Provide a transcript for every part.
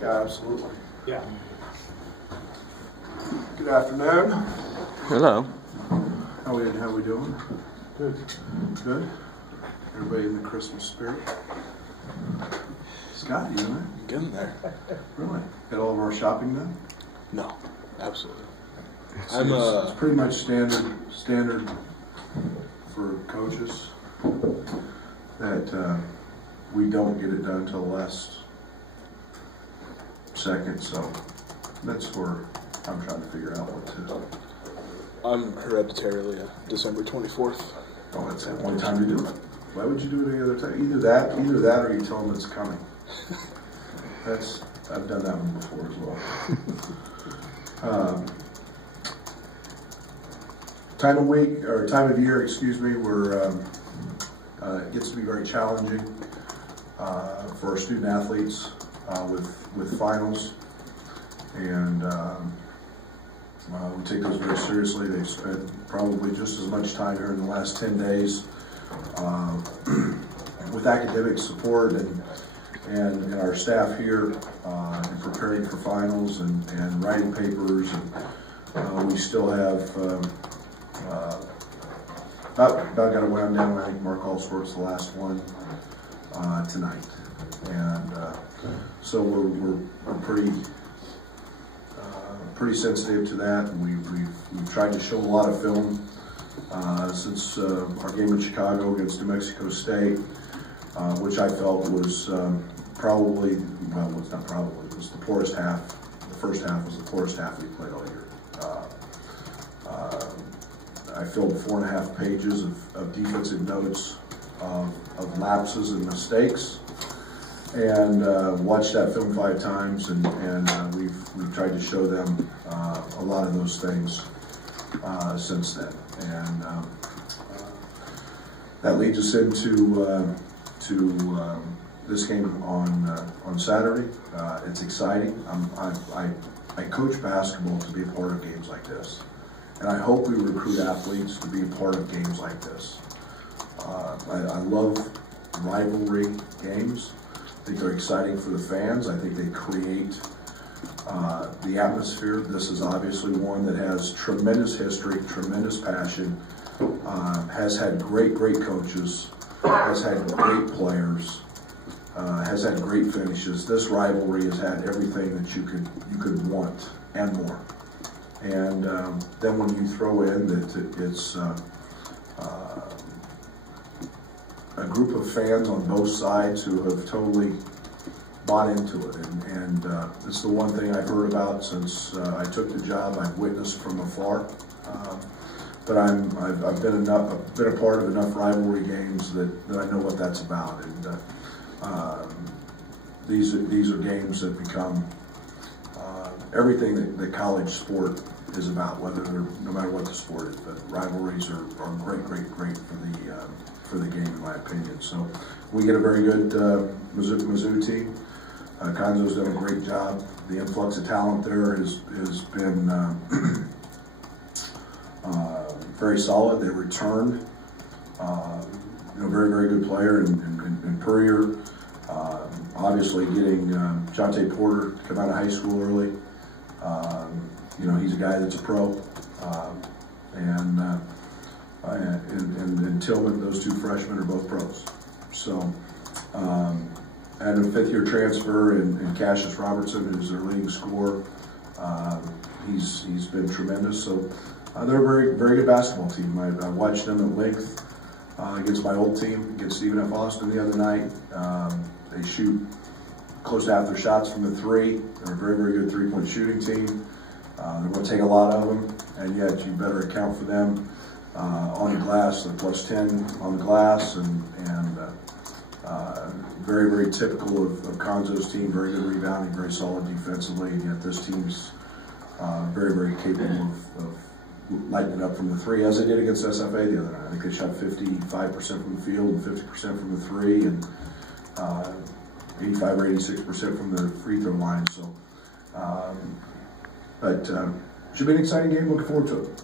Yeah, absolutely. Yeah. Good afternoon. Hello. How we doing? Good. Good. Everybody in the Christmas spirit? Scott, you in there? Getting there. Really? Got all of our shopping done? No, absolutely. It's pretty much standard for coaches that we don't get it done till the last second, so that's where I'm trying to figure out what to. I'm hereditarily a December 24th. Oh, that's the only time to do it. Why would you do it any other time? Either that, or you tell them it's coming. I've done that one before as well. Time of year, where it gets to be very challenging for our student athletes with finals, and we take those very seriously. They've spent probably just as much time here in the last 10 days with academic support and our staff here in preparing for finals and writing papers. And we still have about got it wound down. I think Mark Allsworth's the last one tonight, and so we're pretty sensitive to that. And we've tried to show a lot of film since our game in Chicago against New Mexico State, which I felt was probably, well, it's not probably, it was the poorest half. The first half was the poorest half we played all year. I filled 4.5 pages of defensive notes of lapses and mistakes, and watched that film 5 times, and we've tried to show them a lot of those things since then, and that leads us into this game on Saturday. It's exciting. I coach basketball to be a part of games like this, and I hope we recruit athletes to be a part of games like this. I love rivalry games. I think they're exciting for the fans. I think they create the atmosphere. This is obviously one that has tremendous history, tremendous passion, has had great coaches, has had great players, has had great finishes. This rivalry has had everything that you could want and more. And then when you throw in that it's a group of fans on both sides who have totally bought into it, and it's the one thing I've heard about since I took the job. I've witnessed from afar, but I've been a part of enough rivalry games that I know what that's about, and these are games that become everything that college sport is about, no matter what the sport is. But rivalries are great for the game, in my opinion. So we get a very good Mizzou team. Conzo's done a great job. The influx of talent there has been very solid. They returned very good player in Purrier. Obviously getting Jonte Porter to come out of high school early. He's a guy that's a pro, and Tillman, those 2 freshmen are both pros. So, and a 5th-year transfer in Cassius Robertson, who's their leading scorer. He's been tremendous. So they're a very good basketball team. I watched them at length against my old team, against Stephen F. Austin the other night. They shoot close to half their shots from the 3. They're a very good 3-point shooting team. They're going to take a lot of them, and yet you better account for them on the glass. They're +10 on the glass, and very typical of Conzo's team. Very good rebounding, very solid defensively, and yet this team's very capable of lighting it up from the 3, as they did against SFA the other night. I think they shot 55% from the field and 50% from the 3, and 85 or 86% from the free throw line. So, but should be an exciting game. Looking forward to it.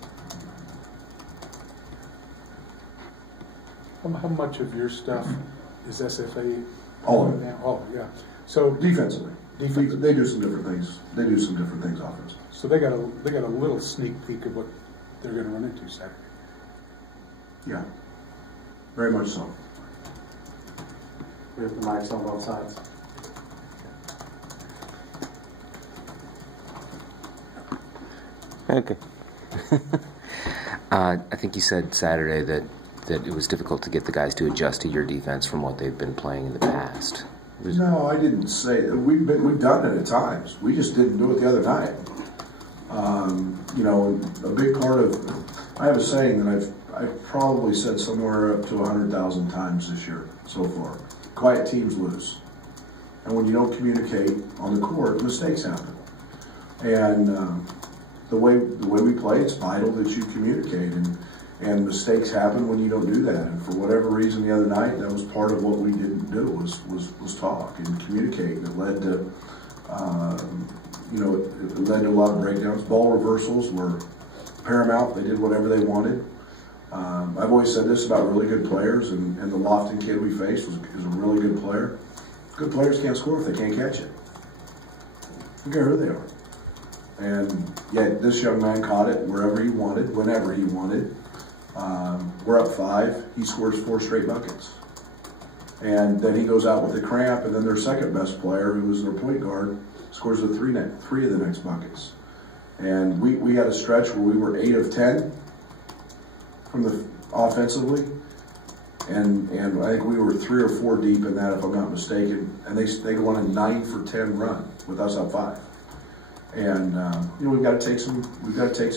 How much of your stuff is SFA? All of it. Now? Oh, yeah. So Defensively. Defensively. They do some different things. They do some different things offensively. So they got a little sneak peek of what they're going to run into Saturday. Yeah, very much so. We have the mics on both sides. Okay. I think you said Saturday that it was difficult to get the guys to adjust to your defense from what they've been playing in the past. No, I didn't say that. We've done it at times. We just didn't do it the other night. You know, a big part of, I have a saying that I've probably said somewhere up to 100,000 times this year so far. Quiet teams lose, and when you don't communicate on the court, mistakes happen. And the way we play, it's vital that you communicate, and mistakes happen when you don't do that. And for whatever reason, the other night, that was part of what we didn't do was talk and communicate. It led to you know, it led to a lot of breakdowns. Ball reversals were paramount. They did whatever they wanted. I've always said this about really good players, and the Lofton kid we faced was a really good player. Good players can't score if they can't catch it. I don't care who they are. And yet this young man caught it wherever he wanted, whenever he wanted. We're up 5. He scores 4 straight buckets. And then he goes out with a cramp, and then their second best player, who was their point guard, scores the three of the next buckets. And we had a stretch where we were 8 of 10 from the offensively, and I think we were 3 or 4 deep in that, if I'm not mistaken. And they go on a 9 for 10 run with us up 5. And you know, we've got to take some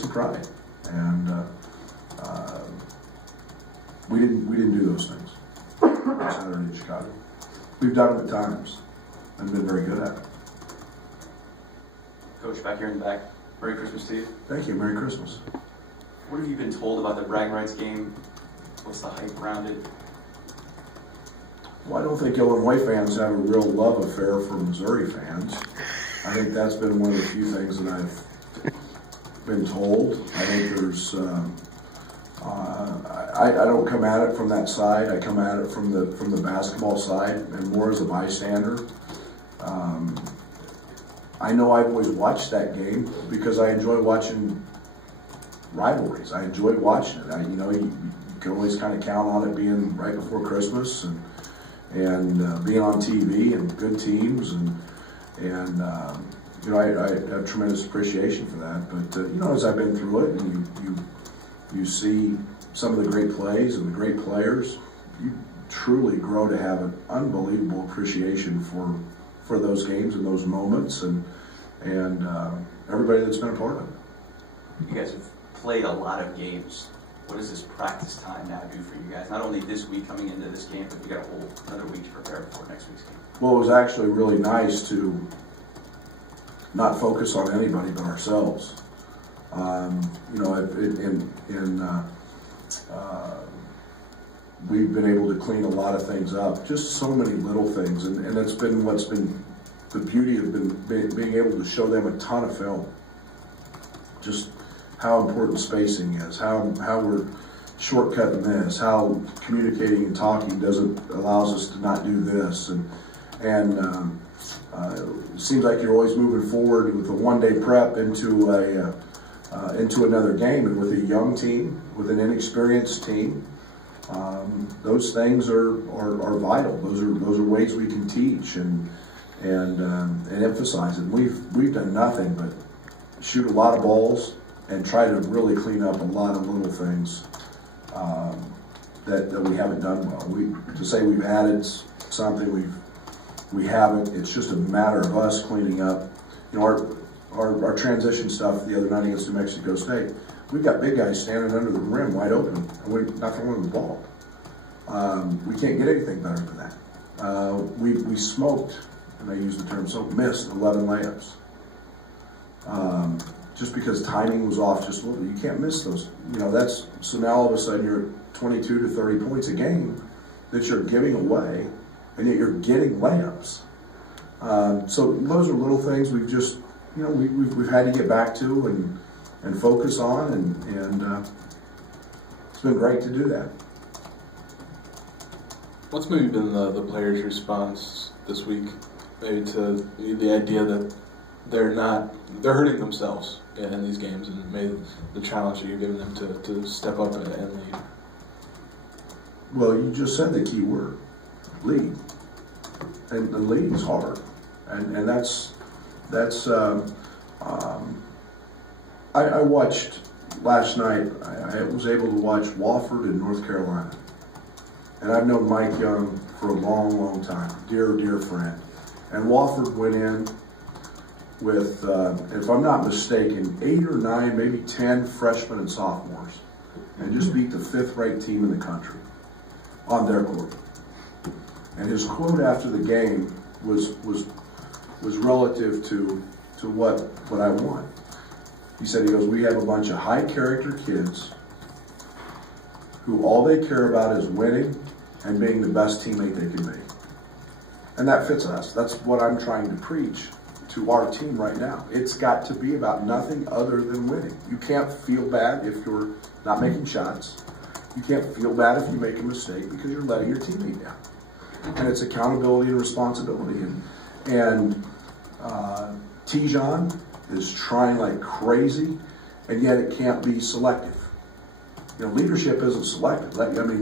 pride. And we didn't do those things on Saturday in Chicago. We've done it at times and been very good at it. Coach, back here in the back, Merry Christmas to you. Thank you. Merry Christmas. What have you been told about the Braggin rights game? What's the hype around it? Well, I don't think Illinois fans have a real love affair for Missouri fans. I think that's been one of the few things that I've been told. I think there's, I don't come at it from that side. I come at it from the basketball side and more as a bystander. I know I've always watched that game because I enjoy watching rivalries. I enjoy watching it. You know, you can always kind of count on it being right before Christmas and being on TV and good teams and you know, I have tremendous appreciation for that. But you know, as I've been through it and you see some of the great plays and the great players, you truly grow to have an unbelievable appreciation for those games and those moments and everybody that's been a part of it. You guys have played a lot of games. What does this practice time now do for you guys? Not only this week coming into this game, but you got a whole another week to prepare for next week's game. Well, it was actually really nice to not focus on anybody but ourselves. You know, we've been able to clean a lot of things up, just so many little things, and it's been what's been the beauty of being able to show them a ton of film. Just how important spacing is, how we're shortcutting this, how communicating and talking allows us to not do this, and it seems like you're always moving forward with a one-day prep into another game, and with a young team, with an inexperienced team, those things are vital. Those are ways we can teach and emphasize it. We've done nothing but shoot a lot of balls and try to really clean up a lot of little things that we haven't done well. To say we've added something, we haven't. It's just a matter of us cleaning up. You know, our transition stuff the other night against New Mexico State, we've got big guys standing under the rim wide open, and we're not throwing the ball. We can't get anything better than that. We smoked, and I use the term so, missed 11 layups. Just because timing was off just a little bit. You can't miss those. You know, so now all of a sudden you're 22 to 30 points a game that you're giving away, and yet you're getting layups. So those are little things we've just, you know, we've had to get back to and focus on, and it's been great to do that. What's maybe been the players' response this week, maybe to the idea that they're hurting themselves in these games, and maybe the challenge that you're giving them to step up and lead? Well, you just said the key word, lead. And the lead is hard. And I watched last night, I was able to watch Wofford in North Carolina. And I've known Mike Young for a long, long time, dear, dear friend. And Wofford went in with, if I'm not mistaken, 8 or 9, maybe 10 freshmen and sophomores, and just beat the 5th-ranked team in the country on their court. And his quote after the game was relative to what I want. He said, he goes, "We have a bunch of high-character kids who all they care about is winning and being the best teammate they can be." And that fits us. That's what I'm trying to preach to our team right now. It's got to be about nothing other than winning. You can't feel bad if you're not making shots. You can't feel bad if you make a mistake because you're letting your teammate down. And it's accountability and responsibility. And Tijon is trying like crazy, and yet it can't be selective. You know, leadership isn't selective. I mean,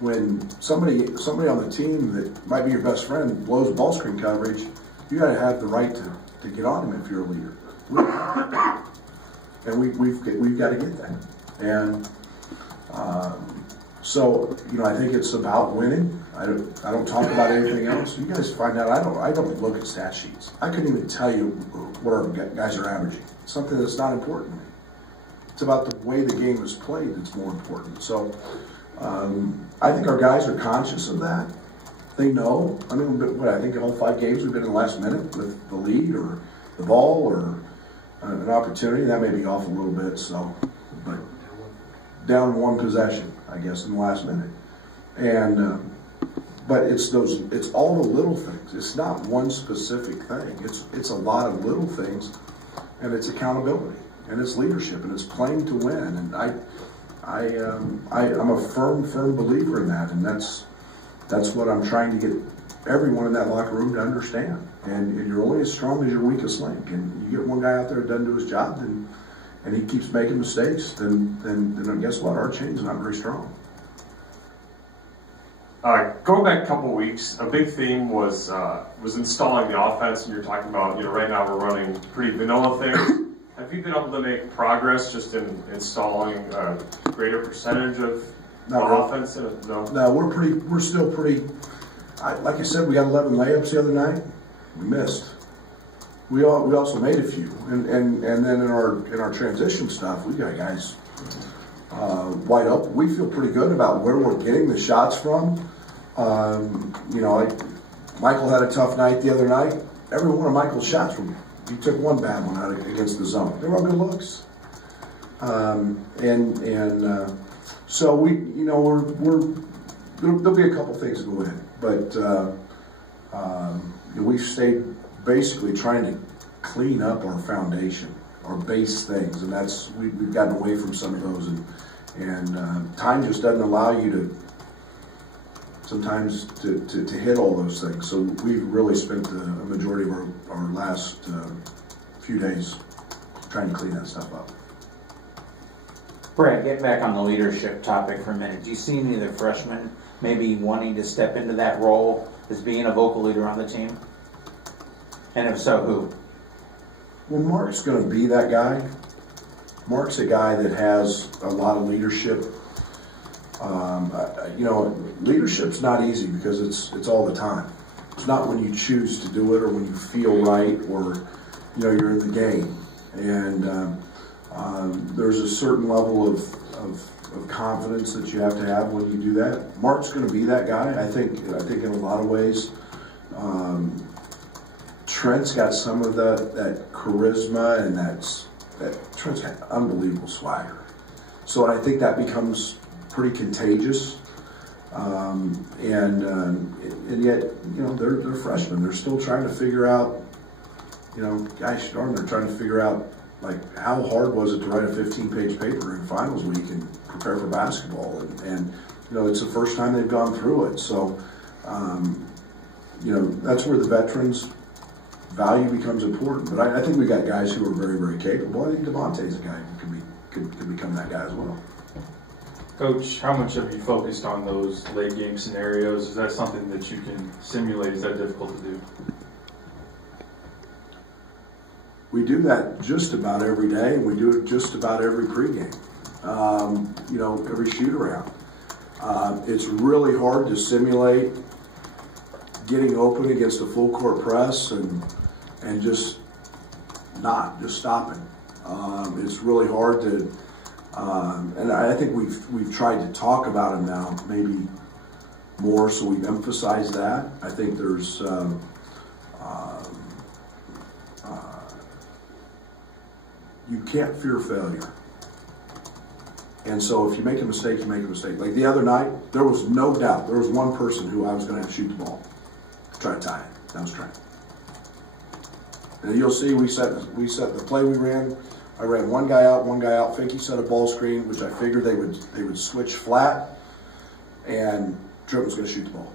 when somebody on the team that might be your best friend blows ball screen coverage, you got to have the right to get on him if you're a leader. And we've got to get that. And so, you know, I think it's about winning. I don't talk about anything else. You guys find out I don't look at stat sheets. I couldn't even tell you what our guys are averaging. It's something that's not important to me. It's about the way the game is played that's more important. So I think our guys are conscious of that. They know. I mean, I think in all 5 games we've been in the last minute with the lead or the ball or an opportunity. That may be off a little bit. So, but down 1 possession, I guess, in the last minute. And but it's all the little things. It's not one specific thing. It's a lot of little things, and it's accountability, and it's leadership, and it's playing to win. And I'm a firm believer in that, and that's what I'm trying to get everyone in that locker room to understand. And you're only as strong as your weakest link. And you get one guy out there that doesn't do his job, and he keeps making mistakes, then guess what? Our chain's not very strong. Going back a couple of weeks, a big theme was installing the offense, and you're talking about, right now we're running pretty vanilla things. Have you been able to make progress just in installing a greater percentage of offense? No, we're still pretty. Like I said, we got 11 layups the other night. We missed. We also made a few, and then in our transition stuff, we got guys wide open. We feel pretty good about where we're getting the shots from. Michael had a tough night the other night. Every one of Michael's shots he took one bad one out against the zone. They were all good looks. So there'll be a couple things that go in, but we've stayed basically trying to clean up our foundation, our base things, and we've gotten away from some of those, and time just doesn't allow you sometimes to hit all those things. So we've really spent a majority of our last few days trying to clean that stuff up. Brad, get back on the leadership topic for a minute. Do you see any of the freshmen maybe wanting to step into that role as being a vocal leader on the team? And if so, who? Well, Mark's going to be that guy. Mark's a guy that has a lot of leadership. Leadership's not easy because it's all the time. It's not when you choose to do it or when you feel right or you're in the game. And there's a certain level of confidence that you have to have when you do that. Mark's going to be that guy. I think in a lot of ways. Trent's got some of that charisma and that Trent's got unbelievable swagger. So I think that becomes pretty contagious. And yet, they're freshmen. They're still trying to figure out, gosh darn, they're trying to figure out, like, how hard was it to write a 15-page paper in finals week and prepare for basketball? And it's the first time they've gone through it. So, that's where the veterans' value becomes important. But I think we got guys who are very, very capable. I think Devontae's a guy who could become that guy as well. Coach, how much have you focused on those late game scenarios? Is that something that you can simulate? Is that difficult to do? We do that just about every day, and we do it just about every pregame. Every shoot around. It's really hard to simulate getting open against a full court press and just stopping. It's really hard to, and I think we've tried to talk about them now, maybe more, so we've emphasized that. I think there's you can't fear failure. And so if you make a mistake, you make a mistake. Like the other night, there was no doubt. There was one person who I was going to have to shoot the ball. Try to tie it. That was Trent. And you'll see we set the play we ran. I ran one guy out. Finke set a ball screen, which I figured they would switch flat, and Trent was going to shoot the ball.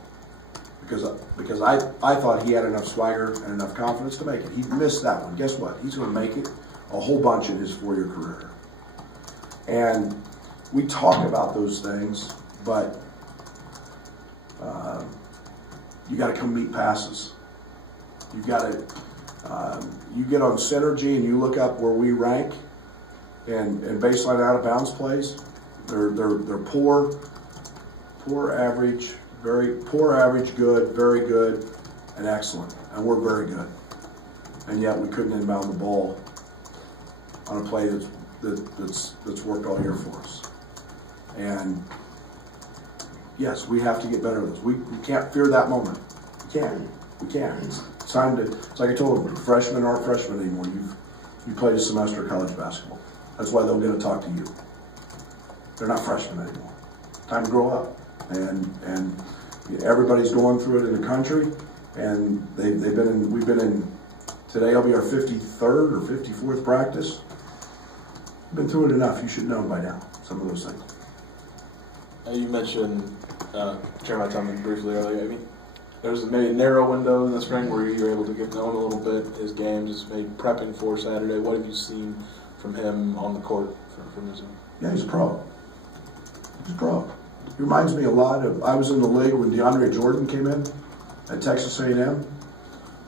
Because I thought he had enough swagger and enough confidence to make it. He missed that one. Guess what? He's going to make it a whole bunch in his 4-year career. And we talk about those things, but you got to come meet passes. You got to, you get on Synergy and you look up where we rank, and baseline out of bounds plays. They're poor, average, very poor, average, good, very good, and excellent. And we're very good. And yet we couldn't inbound the ball on a play that's worked all year for us. And yes, we have to get better at this. We can't fear that moment. We can't. It's time to. It's like I told them, freshmen aren't freshmen anymore. You played a semester of college basketball. That's why they'll get to talk to you. They're not freshmen anymore. Time to grow up. And everybody's going through it in the country. And we've been in. Today will be our 53rd or 54th practice. Been through it enough. You should know by now some of those things. You mentioned Jeremiah Drummond briefly earlier. I mean, there was maybe a narrow window in the spring where you were able to get known a little bit. His games, maybe prepping for Saturday. What have you seen from him on the court for Mizzou? Yeah, he's a pro. He's a pro. He reminds me a lot of. I was in the league when DeAndre Jordan came in at Texas A&M,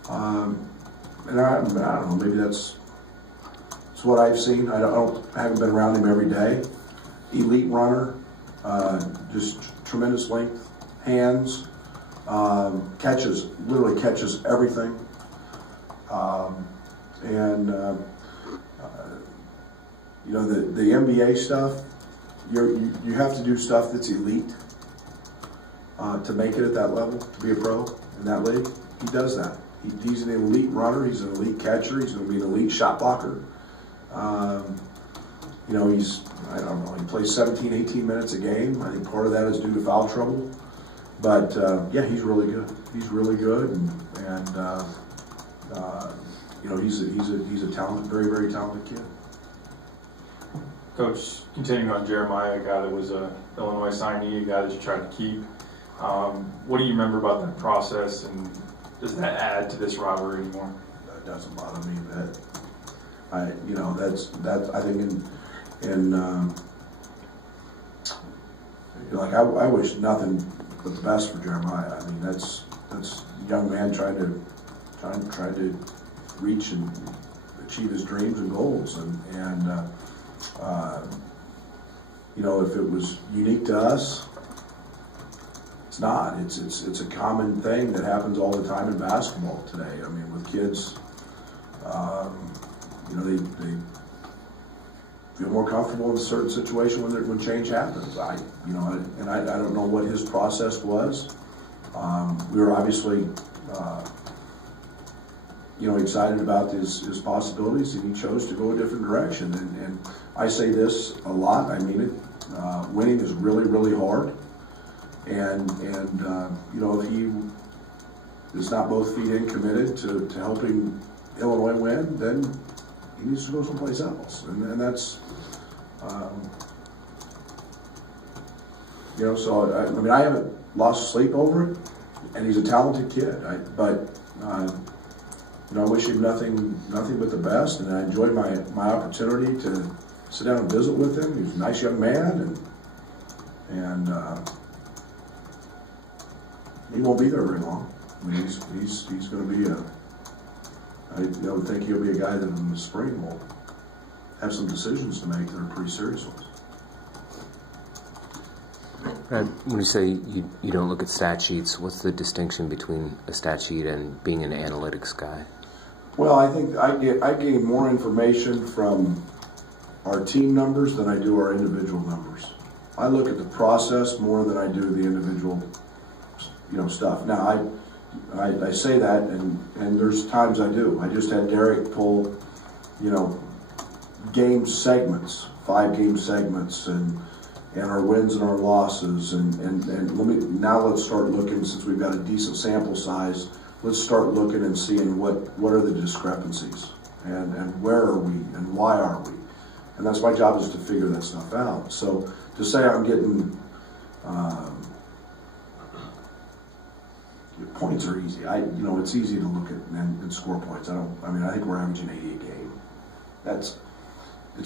and I don't know. Maybe that's what I've seen. I haven't been around him every day. Elite runner, just tremendous length, hands, literally catches everything. The NBA stuff, you have to do stuff that's elite to make it at that level, to be a pro in that league. He does that. He's an elite runner. He's an elite catcher. He's going to be an elite shot blocker. I don't know, he plays 17, 18 minutes a game. I think part of that is due to foul trouble. But, yeah, he's really good. He's really good, and he's a talented, very, very talented kid. Coach, continuing on Jeremiah, a guy that was an Illinois signee, a guy that you tried to keep. What do you remember about that process, and does that add to this rivalry anymore? That doesn't bother me a bit. I think I wish nothing but the best for Jeremiah. I mean, that's a young man trying to reach and achieve his dreams and goals, if it was unique to us, it's not. It's a common thing that happens all the time in basketball today. I mean, with kids, they feel more comfortable in a certain situation when change happens. I don't know what his process was. We were obviously, excited about his possibilities, and he chose to go a different direction. And I say this a lot. I mean it. Winning is really, really hard. And if he is not both feet in committed to helping Illinois win, then he needs to go someplace else. And that's, You know, so I mean, I haven't lost sleep over it, and he's a talented kid. But you know, I wish him nothing but the best, and I enjoyed my opportunity to sit down and visit with him. He's a nice young man, and he won't be there very long. I mean, he's going to be I would think he'll be a guy that in the spring will have some decisions to make that are pretty serious ones. Brad, when you say you don't look at stat sheets, what's the distinction between a stat sheet and being an analytics guy? Well, I think I gain more information from our team numbers than I do our individual numbers. I look at the process more than I do the individual, you know, stuff. Now, I say that, and there's times I do. I just had Derek pull, you know, game segments, 5 game segments, and our wins and our losses, and let's start looking, since we've got a decent sample size. Let's start looking and seeing what are the discrepancies, and where are we, and why are we, and that's my job, is to figure that stuff out. So to say I'm getting points are easy. You know, it's easy to look at and score points. I think we're averaging 80 a game. It's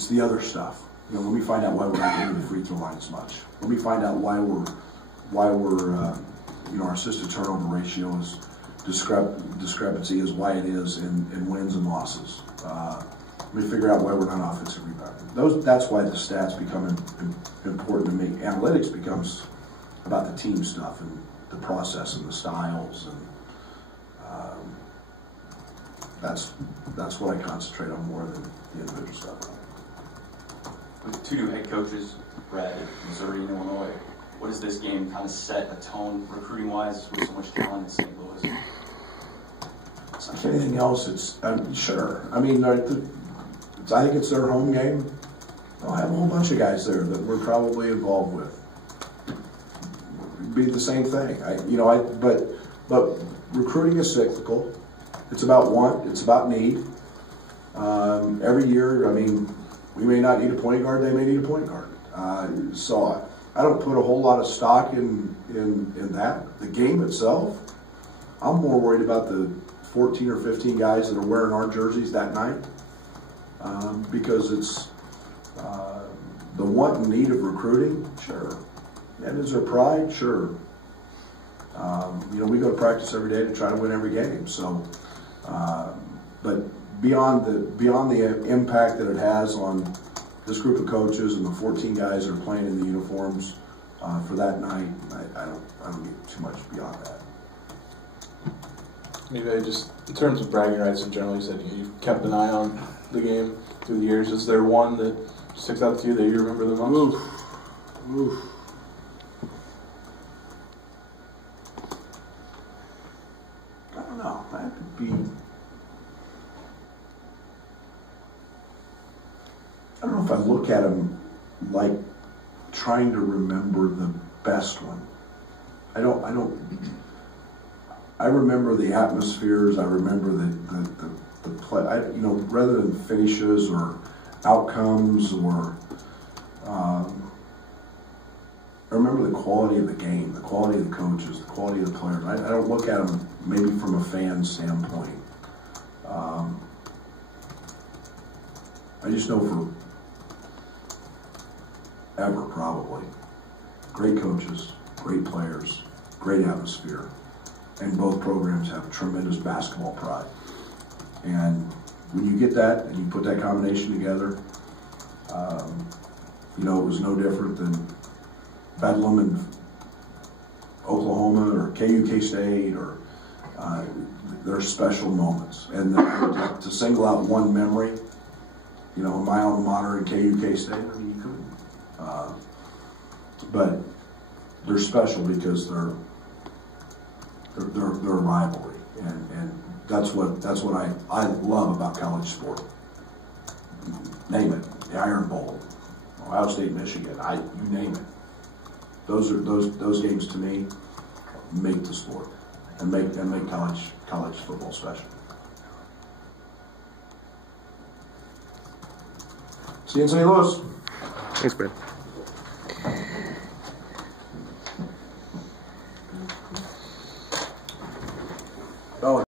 the other stuff. You know, let me find out why we're not getting the free throw line as much. Let me find out why we're you know, our assisted turnover ratio is discrepancy is why it is in wins and losses. Let me figure out why we're not offensive rebounding. That's why the stats become important to me. Analytics becomes about the team stuff and the process and the styles, and that's what I concentrate on more than the individual stuff. With 2 new head coaches, Brad, Missouri and Illinois, what does this game kind of set a tone recruiting-wise with so much talent in St. Louis? It's like anything else. It's sure. I mean, I think it's their home game. They'll have a whole bunch of guys there that we're probably involved with. It'd be the same thing. But recruiting is cyclical. It's about want. It's about need. Every year, I mean, we may not need a point guard. They may need a point guard. So I don't put a whole lot of stock in that. The game itself, I'm more worried about the 14 or 15 guys that are wearing our jerseys that night, because it's the want and need of recruiting. Sure. And is there pride? Sure. You know, we go to practice every day to try to win every game. So, but beyond the impact that it has on this group of coaches and the 14 guys that are playing in the uniforms for that night, I don't need too much beyond that. Maybe just in terms of bragging rights in general, you said you've kept an eye on the game through the years. Is there one that sticks out to you that you remember the most? Oof. I don't know. That could be. I don't know if I look at them like trying to remember the best one. I remember the atmospheres. I remember the play. You know, rather than finishes or outcomes, or I remember the quality of the game, the quality of the coaches, the quality of the players. I don't look at them maybe from a fan standpoint. I just know forever, probably, great coaches, great players, great atmosphere, and both programs have tremendous basketball pride. And when you get that and you put that combination together, you know, it was no different than Bedlam in Oklahoma or K-State, or they're special moments. And to single out one memory, you know, my alma mater in K-State, I mean, you couldn't. But they're special because they're a rivalry, and that's what I love about college sport. Name it, the Iron Bowl, Ohio State, Michigan, you name it. Those games to me make the sport and make college football special. See you in St. Louis. Thanks, Brad. Oh,